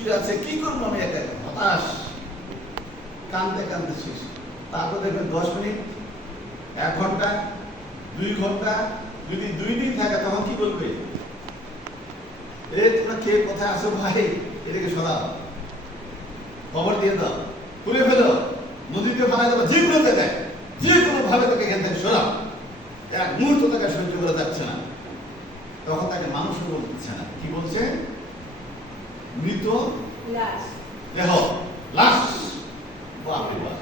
মুশকিল আছে, কি করবো আমি, একা হতাশ, কাঁদতে কাঁদতে শেষ। তারপর দেখবেন 10 মিনিট, 1 ঘন্টা, 2 ঘন্টা, যদি 2 দিন থাকে তখন কি বলবে, তোমরা কে কোথায় আসো ভাই, এটাকে সরাও, খবর দিয়ে দাও, তুলে ফেলো, নদীতে ফেলা দেবো, যে কোনো জায়গায়, যে কোনো ভাবে তাকে এখান থেকে সরাও, 1 মুহূর্ত তাকে সহ্য করা যাচ্ছে না। তখন তাকে মানুষ বলছে না, কি বলছে, মৃত দেহ, লাশ। বাপরে বাপ,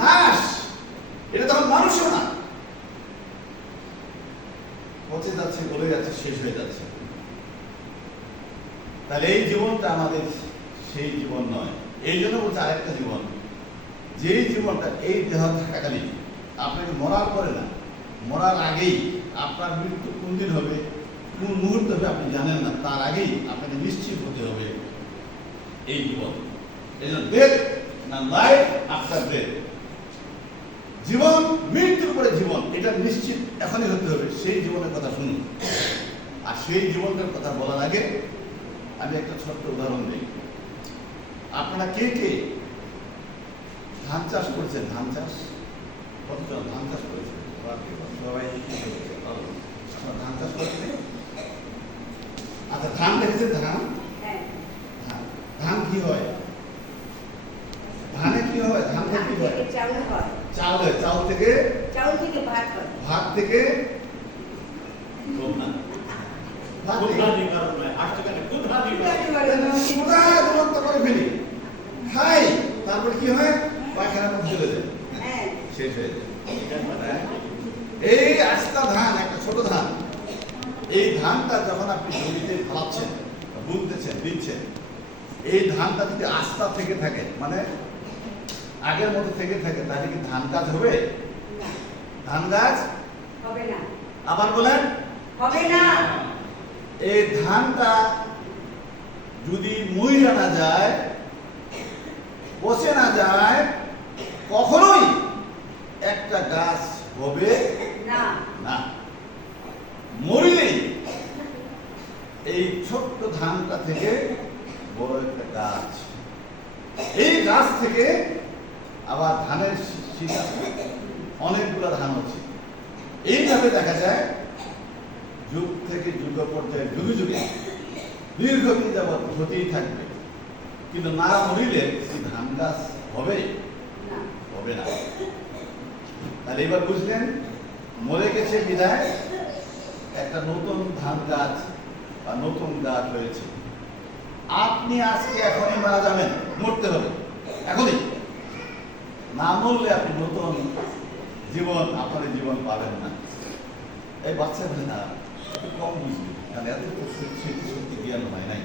লাশ, এটা তখন মানুষও না, পচে যাচ্ছে, গলে যাচ্ছে, শেষ হয়ে যাচ্ছে। তাহলে এই জীবনটা আমাদের সেই জীবন নয়। এই জন্য বলছে আরেকটা জীবন, যেই জীবনটা এই দেহ থাকাকালীন, আপনাকে মরার পরে না, মরার আগেই, আপনার মৃত্যু কোন দিন হবে, কোন মুহূর্ত হবে আপনি জানেন না, তার আগেই আপনাকে নিশ্চিত হতে হবে এই জীবন। এই জন্য ডেথ না লাইফ আফটার ডেথ, জীবন মৃত্যুর পরে জীবন, এটা নিশ্চিত এখনই হতে হবে। সেই জীবনের কথা শুনুন। আর সেই জীবনটার কথা বলার আগে আমি একটা ছোট্ট উদাহরণ দিই। আপনারা কে কে ধান চাষ করেছেন? ধান চাষ কতজন ধান চাষ করেছেন? সবাই ধান চাষ করেছে। আচ্ছা, ধান দেখেছেন? ধান ধান কি হয়? ধানে কি হয়? ধান থেকে কি হয়? চাল হয়। চাল হয়। চাল থেকে ভাত হয়। ভাত থেকে খাই, তারপরে কি হয়? পায়খানার মধ্যে চলে যায়, শেষ হয়ে যায়। এই আস্তা ধান, একটা ছোট ধান, এই ধানটা যখন আপনি জমিতে ফলাচ্ছেন, বুনতেছেন, দিচ্ছেন, এই ধানটা যদি আস্তা থেকে থাকে, মানে আগের মতো থেকে থাকে, তাহলে কি ধান গাছ হবে? ধান গাছ হবে না। আবার বলেন, হবে না। এই ধানটা যদি মইরা না যায়, পচে না যায়, কখনোই একটা গাছ হবে না। না, মরিলেই এই ছোট্ট ধানটা থেকে বড় একটা গাছ, এই গাছ থেকে আবার ধানের শীষ আছে, অনেকগুলো ধান হচ্ছে। এইভাবে দেখা যায় যুগ থেকে যুগ পর্যায়ে, যুগে যুগে দীর্ঘদিন যাবৎ হতেই থাকবে। কিন্তু না মরিলে সেই ধান গাছ হবে হবে না। তাহলে এবার বুঝলেন, মরে গেছে বিদায় একটা নতুন ধান গাছ বা নতুন গাছ হয়েছে। আপনি আজকে এখনই মারা যাবেন, মরতে হবে এখনই, না মরলে আপনি নতুন জীবন, আপনার জীবন পাবেন না। এই বাচ্চা বলে না, কম বুঝবে, কারণ এত সত্যি জ্ঞান হয় নাই।